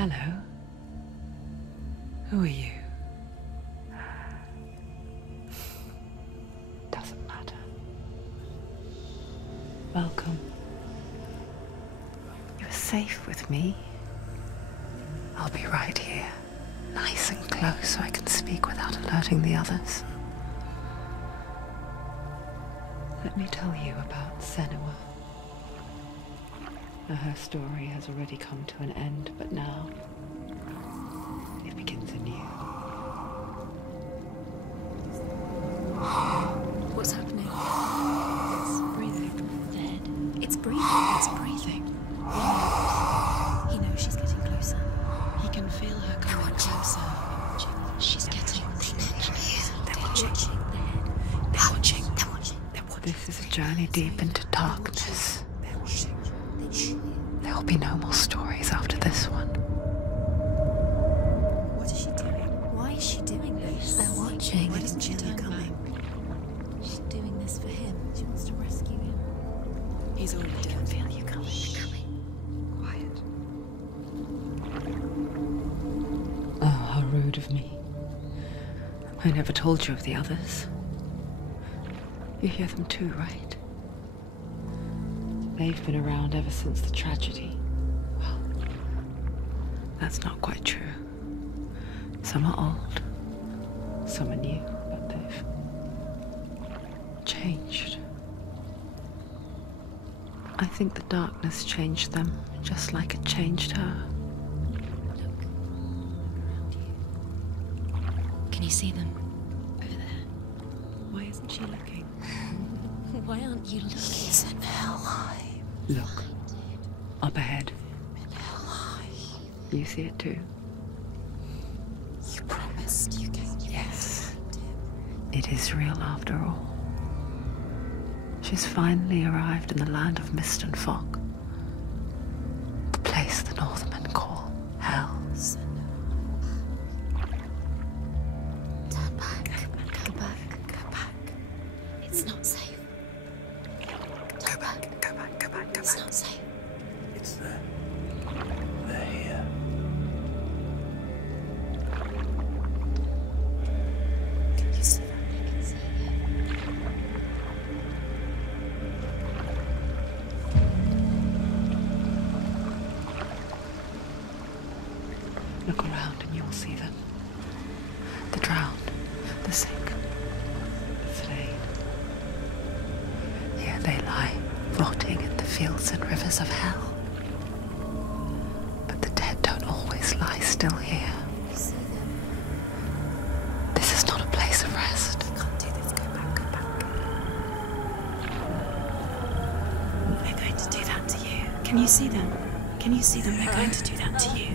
Hello. Who are you? Doesn't matter. Welcome. You're safe with me. I'll be right here, nice and close so I can speak without alerting the others. Let me tell you about Senua. Her story has already come to an end, but now it begins anew. What's happening? It's breathing. Dead. It's breathing. It's breathing. He knows she's getting closer. He can feel her coming closer. She's getting closer. They're watching. They're watching. They're watching. They're watching. This is a journey deep into darkness. There will be no more stories after this one. What is she doing? Why is she doing this? They're watching. Why doesn't she turn back? She's doing this for him. She wants to rescue him. He's already dead. I can feel you coming. Quiet. Oh, how rude of me. I never told you of the others. You hear them too, right? They've been around ever since the tragedy. Well, that's not quite true. Some are old, some are new, but they've changed. I think the darkness changed them, just like it changed her. Can you see them? Over there. Why isn't she looking? Why aren't you looking? He's in hell. Look, up ahead. You see it too? You promised you came. Yes. It is real after all. She's finally arrived in the land of mist and fog. The place the Northmen call Hell. Turn back. Go back. Go back. It's not safe. Go back, go back, go back, go It's back. not safe. It's there. They're here. Can you see that? I can see it. Look around and you will see them. The drowned, the sick, the slain. Here they lie, rotting in the fields and rivers of hell. But the dead don't always lie still here. You see them? This is not a place of rest. You can't do this. Go back. Go back. They're going to do that to you. Can you see them? Can you see them? They're going to do that to you.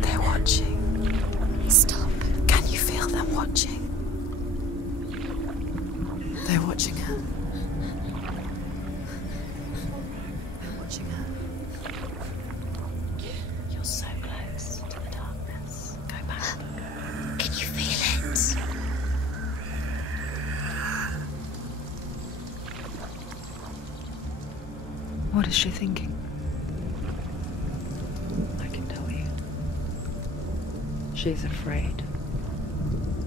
They're watching. Stop. Can you feel them watching? They're watching her. They're watching her. You're so close to the darkness. Go back. Can you feel it? What is she thinking? I can tell you. She's afraid.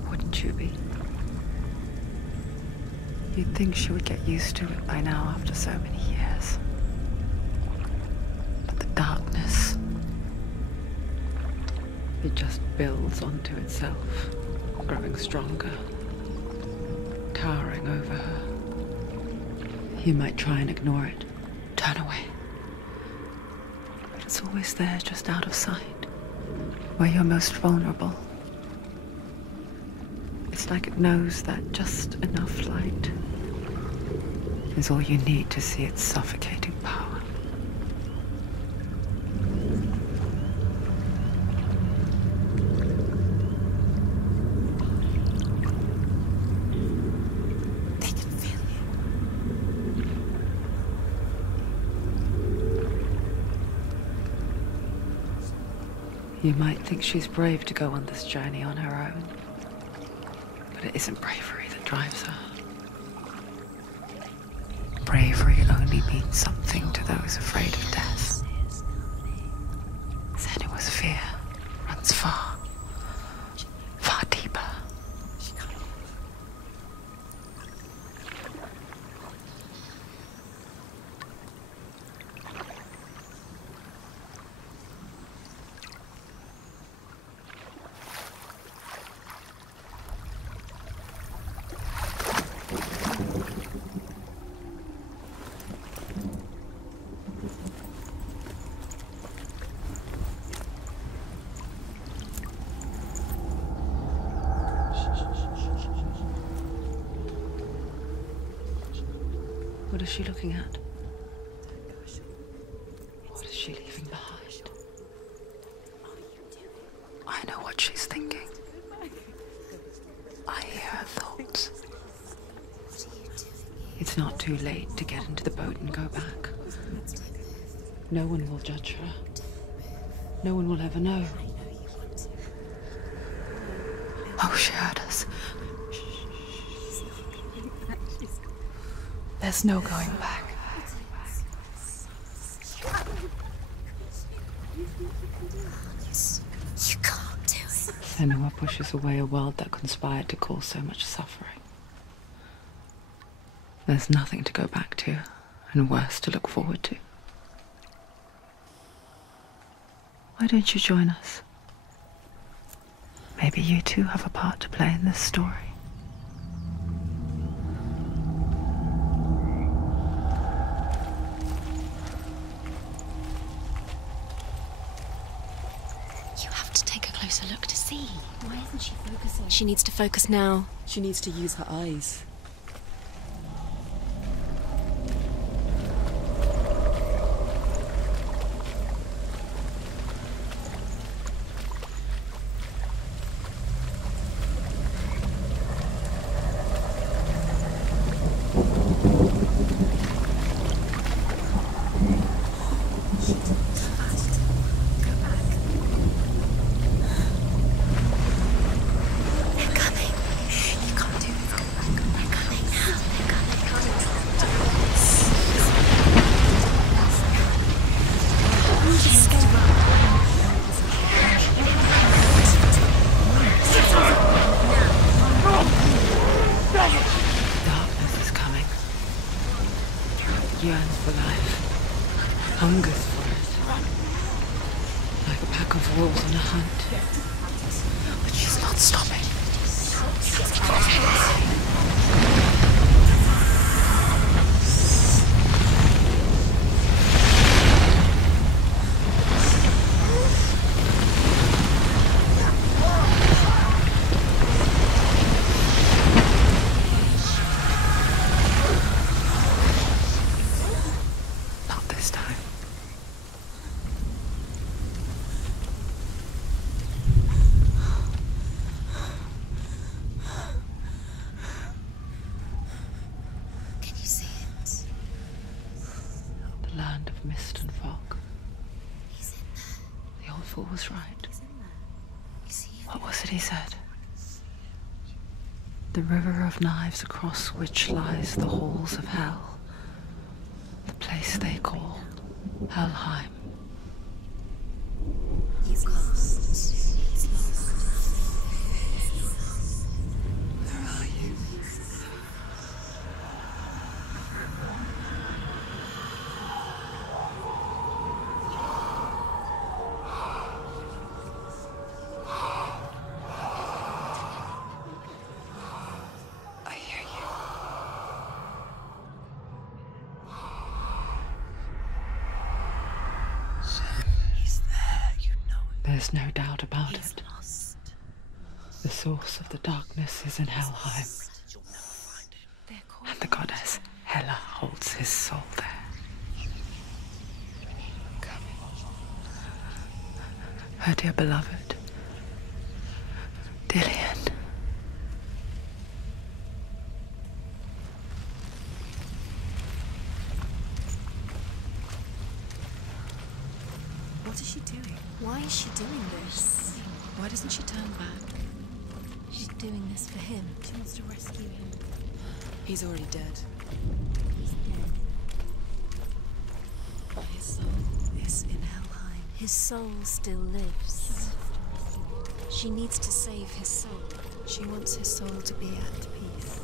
Wouldn't you be? You'd think she would get used to it by now after so many years. But the darkness, it just builds onto itself, growing stronger, towering over her. You might try and ignore it, turn away. But it's always there, just out of sight, where you're most vulnerable. It's like it knows that just enough light is all you need to see its suffocating power. They can feel You might think she's brave to go on this journey on her own, but it isn't bravery that drives her. Bravery only means something to those afraid of death. Senua's fear runs far, far deeper. What is she looking at? What is she leaving behind? I know what she's thinking. I hear her thoughts. It's not too late to get into the boat and go back. No one will judge her. No one will ever know. Oh, she heard us. There's no going back. You can't do it. Senua pushes away a world that conspired to cause so much suffering. There's nothing to go back to, and worse to look forward to. Why don't you join us? Maybe you too have a part to play in this story. Closer look to see. Why isn't she focusing? She needs to focus now. She needs to use her eyes. Yearns for life, hungers for it, like a pack of wolves on a hunt. But she's not stopping. Land of mist and fog. He's in there. The old fool was right. He's in there. You see him? What was it he said? The river of knives across which lies the halls of hell. The place they call Helheim. He's lost. He's lost. Where are you? There's no doubt about it. The source of the darkness is in Helheim, and the goddess Hela holds his soul there. Her dear beloved, Dillian. What is she doing? Why is she doing this? Why doesn't she turn back? She's doing this for him. She wants to rescue him. He's already dead. He's dead. Yes, in Helheim. His soul still lives. She needs to save his soul. She wants his soul to be at peace.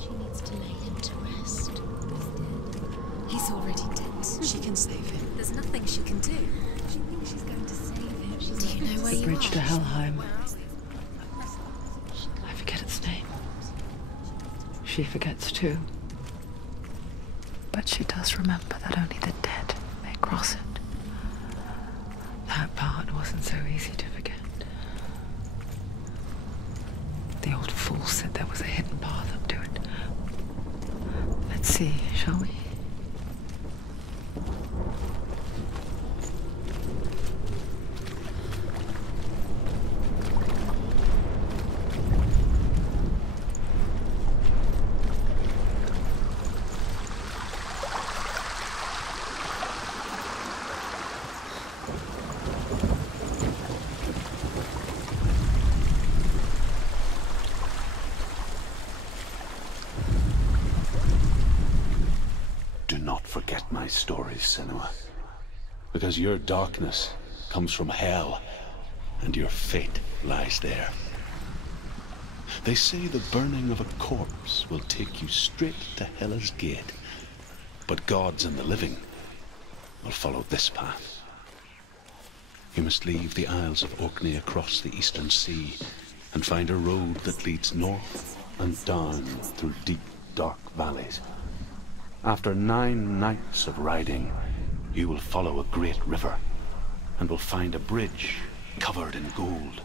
She needs to lay him to rest. He's already dead. She can save him. There's nothing she can do. She thinks she's going to save him. Do you know where The you bridge are? to Helheim. I forget its name. She forgets too. But she does remember that only the dead may cross it. That part wasn't so easy to forget. The old fool said there was a hidden path up to it. Let's see, shall we? Stories, Senua, because your darkness comes from hell and your fate lies there. They say the burning of a corpse will take you straight to Hela's gate, but gods and the living will follow this path. You must leave the Isles of Orkney across the eastern sea and find a road that leads north and down through deep, dark valleys. After 9 nights of riding, you will follow a great river and will find a bridge covered in gold.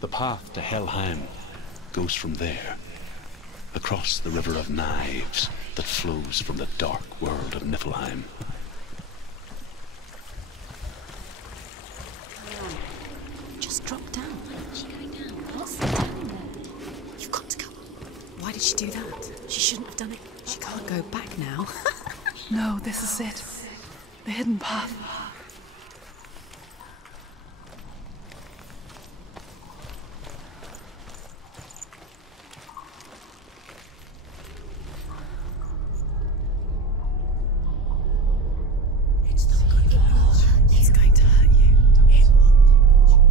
The path to Helheim goes from there, across the river of knives that flows from the dark world of Niflheim. Just drop down. Where's she going down? What's down there? You've got to go. Why did she do that? She shouldn't have done it. She can't go back now. No, this is it. The hidden path. It's not going to hurt. It's going to hurt you.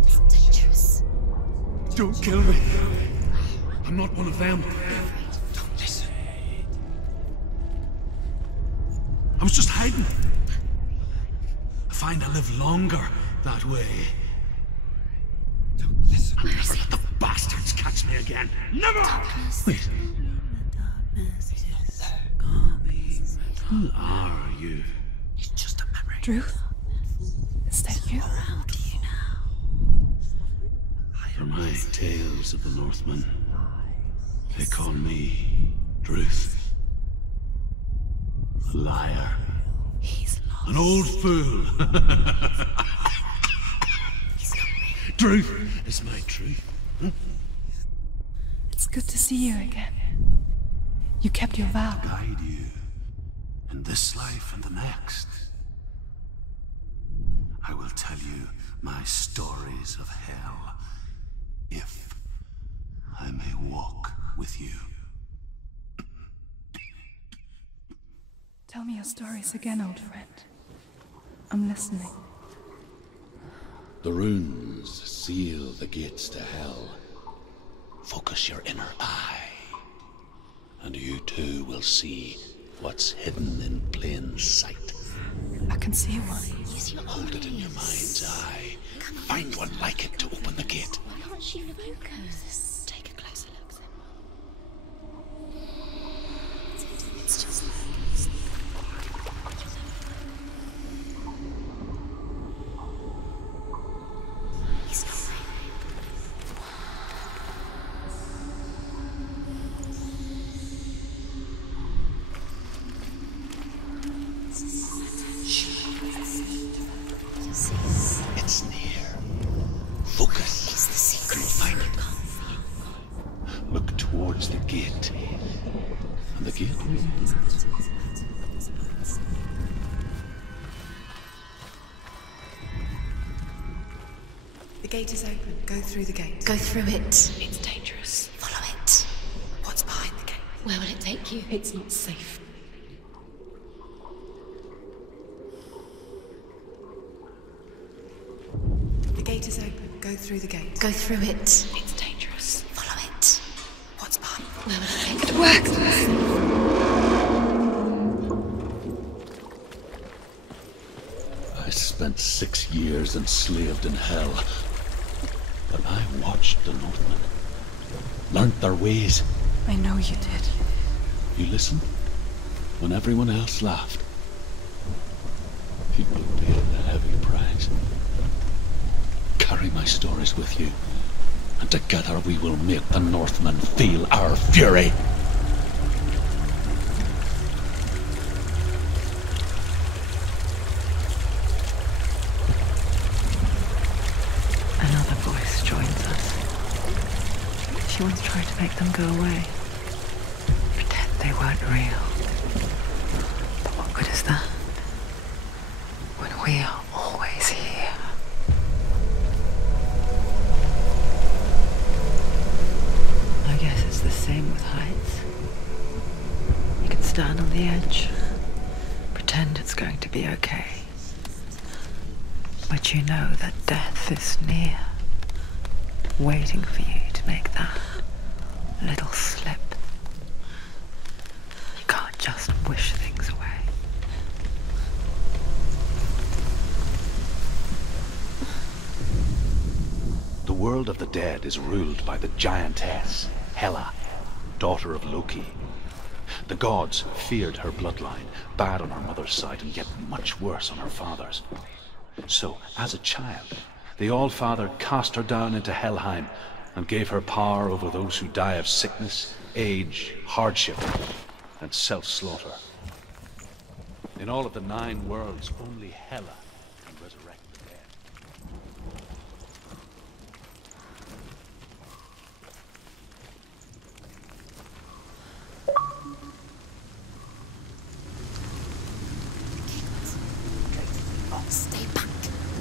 It's dangerous. Don't kill me. I'm not one of them. Don't listen. I was just hiding. I find I live longer that way. Don't listen. I'll never let the bastards catch me again. Never! Wait. Who are you? It's just a memory. Druth? Is that you? How do you know? For my tales of the Northmen, they call me Druth. A liar. He's lost. An old fool. Truth is my truth. It's good to see you again. You kept your vow. Guide you in this life and the next. I will tell you my stories of hell, if I may walk with you. Tell me your stories again, old friend. I'm listening. The runes seal the gates to hell. Focus your inner eye, and you too will see what's hidden in plain sight. I can see one. Hold it in your mind's eye. Find one like it to open the gate. Why can't she focus? Take a closer look then. It's just He's not right. It's near. Focus. It's the secret. You'll find it. Look towards the gate. And the gate will open. The gate is open. Go through the gate. Go through it. It's dangerous. Follow it. What's behind the gate? Where will it take you? It's not safe. through the gate. Go through it. It's dangerous. Follow it. What's behind? It works. I spent 6 years enslaved in hell. But I watched the Northmen. Learnt their ways. I know you did. You listened when everyone else laughed. People paid a heavy price. Carry my stories with you, and together we will make the Northmen feel our fury. Another voice joins us. She once tried to make them go away. Pretend they weren't real. But what good is that? When we are always here. I guess it's the same with heights. You can stand on the edge, pretend it's going to be okay. But you know that death is near, waiting for you to make that little slip. You can't just wish things away. The world of the dead is ruled by the giantess, Hela, daughter of Loki. The gods feared her bloodline, bad on her mother's side and yet much worse on her father's. So, as a child, the All-Father cast her down into Helheim and gave her power over those who die of sickness, age, hardship, and self-slaughter. In all of the 9 worlds, only Hela can resurrect the dead. Stay back.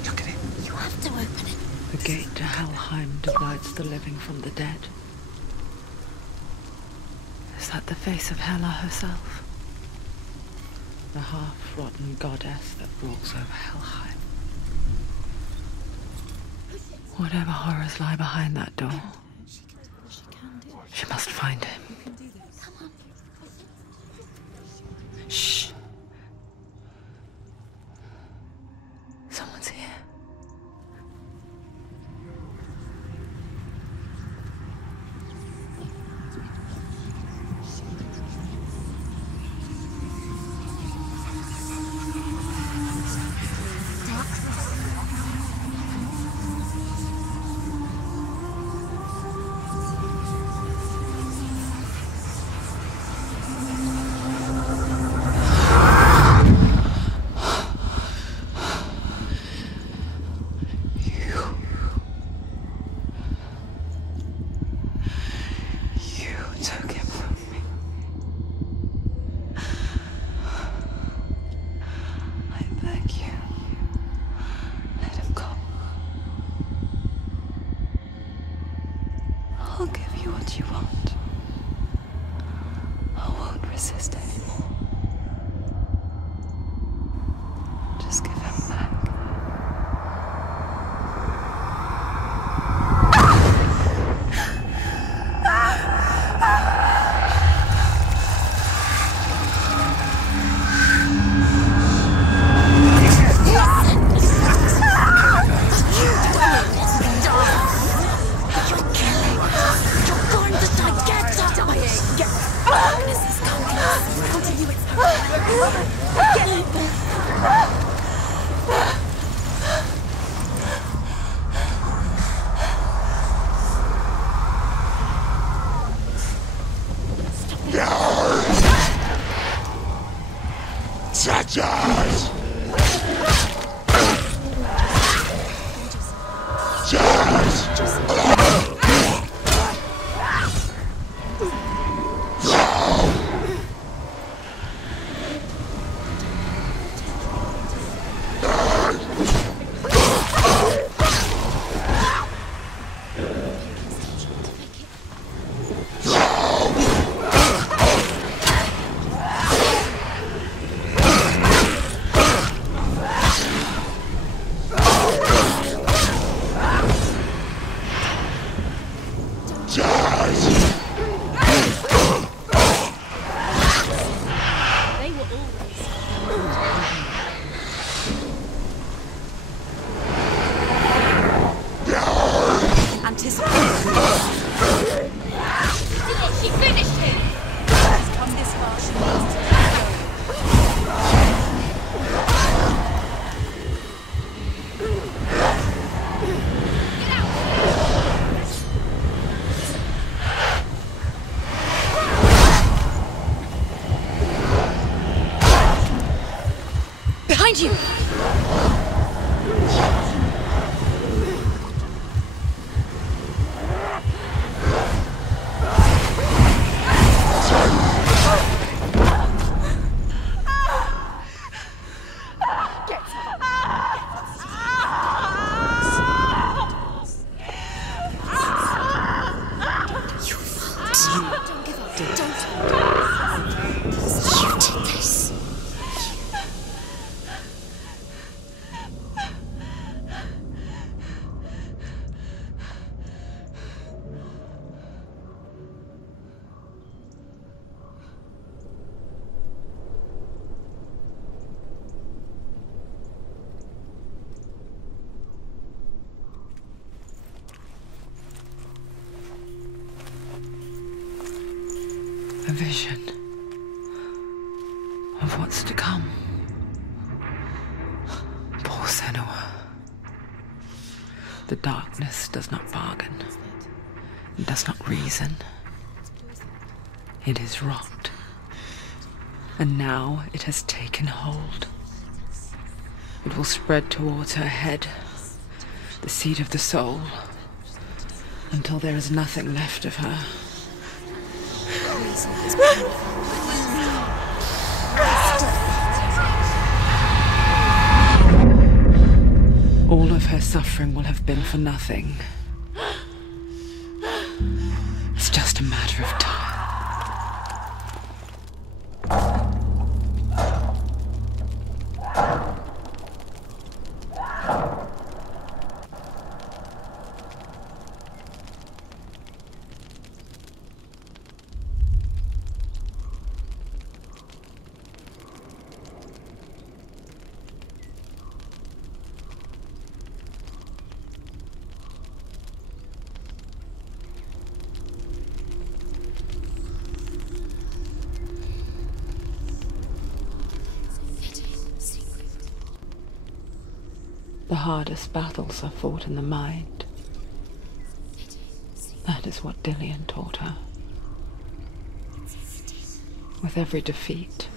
Look at it. You have to open it. The gate to Helheim divides the living from the dead. Is that the face of Hela herself? The half-rotten goddess that walks over Helheim. Whatever horrors lie behind that door, she must find him. Shh. Someone's here. I'll give you what you want. I won't resist anymore. Just give him back. this far, she needs to go. Behind you! A vision of what's to come. Poor Senua. The darkness does not bargain. It does not reason. It is rot. And now it has taken hold. It will spread towards her head, the seat of the soul, until there is nothing left of her. All of her suffering will have been for nothing. It's just a matter of time. The hardest battles are fought in the mind. That is what Dillian taught her. With every defeat,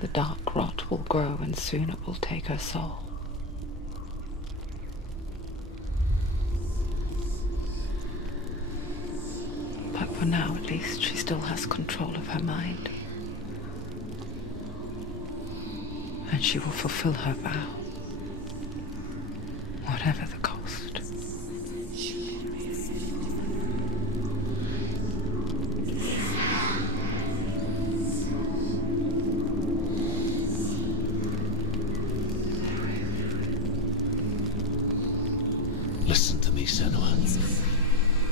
the dark rot will grow and soon it will take her soul. But for now, at least, she still has control of her mind. And she will fulfill her vow. Whatever the cost. Listen to me, Senua.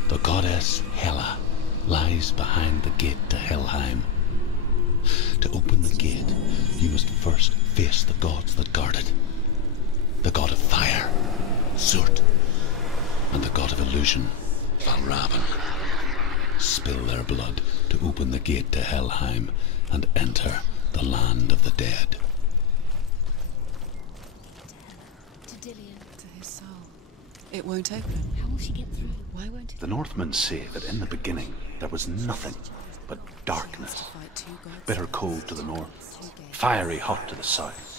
The goddess Hela lies behind the gate to Helheim. To open the gate, you must first face the gods that guard it. The god of fire, Surt, and the god of illusion, Valravan. Spill their blood to open the gate to Helheim and enter the land of the dead. To Dillian. To his soul. It won't open. How will she get through? Why won't it? The Northmen say that in the beginning there was nothing but darkness. Bitter cold to the north, fiery hot to the south.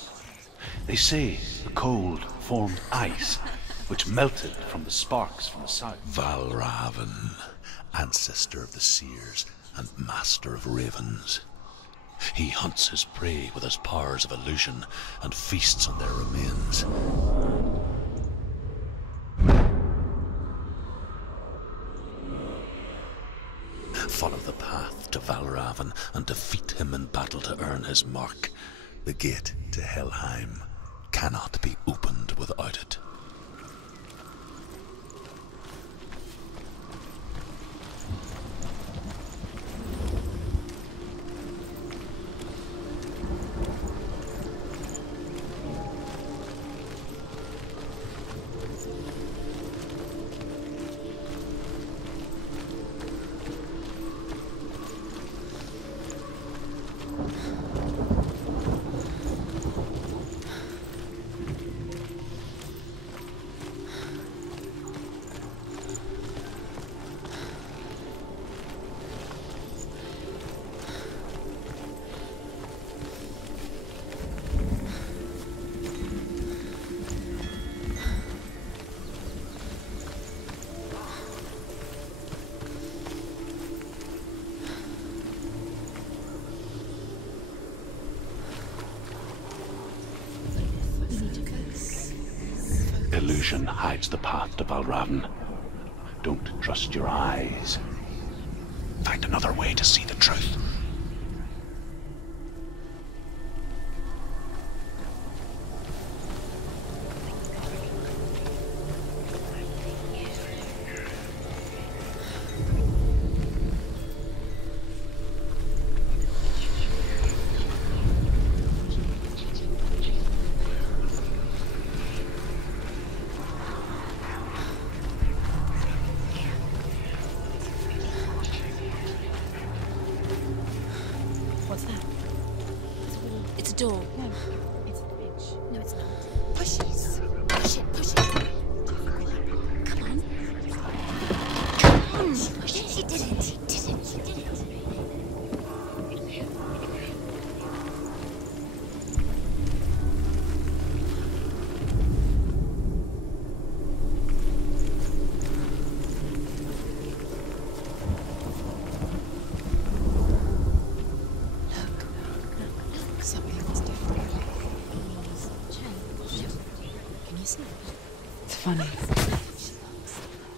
They say the cold formed ice, which melted from the sparks from the south. Valravan, ancestor of the seers and master of ravens. He hunts his prey with his powers of illusion and feasts on their remains. Follow the path to Valravan and defeat him in battle to earn his mark. The gate to Helheim cannot be opened without it. illusion hides the path to Valravn. Don't trust your eyes. Find another way to see the truth. What's that? It's a door. No, it's a bridge. No, it's not. Push it. Push it. Push it. Come on. Come on. She did it. She did it. She did it. It's funny.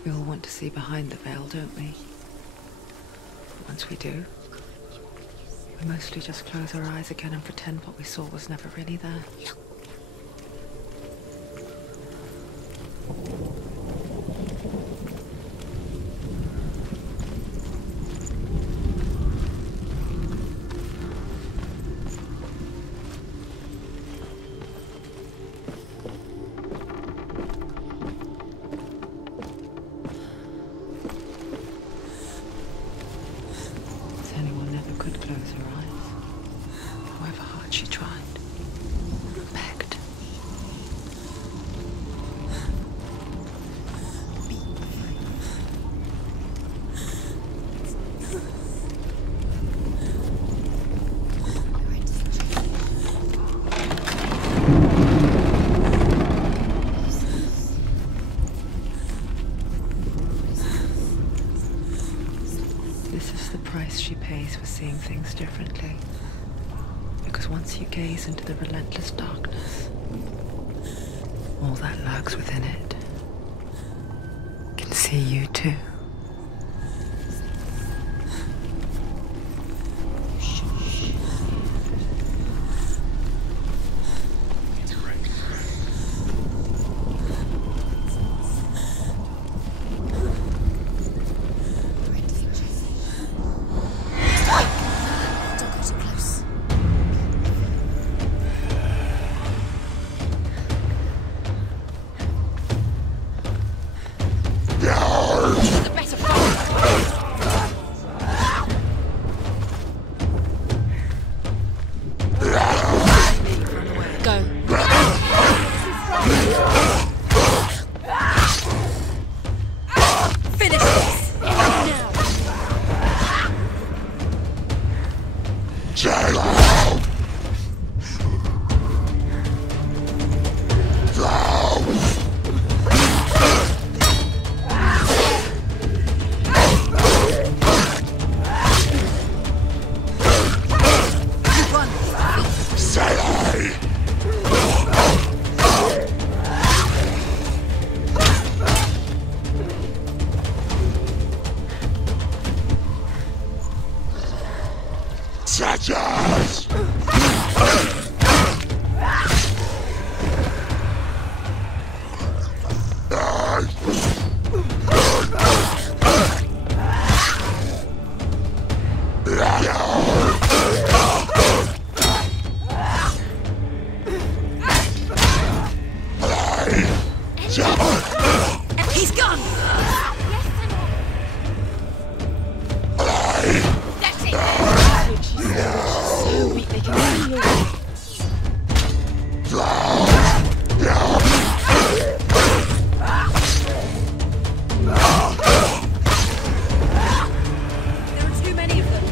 We all want to see behind the veil, don't we? But once we do, we mostly just close our eyes again and pretend what we saw was never really there. She pays for seeing things differently. Because once you gaze into the relentless darkness, all that lurks within it can see you too. He's gone! That's it! So weak they can see your there are too many of them.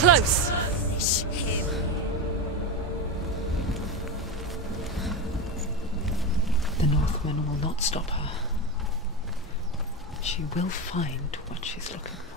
close! Punish him. The Northman will not stop her. She will find what she's looking for.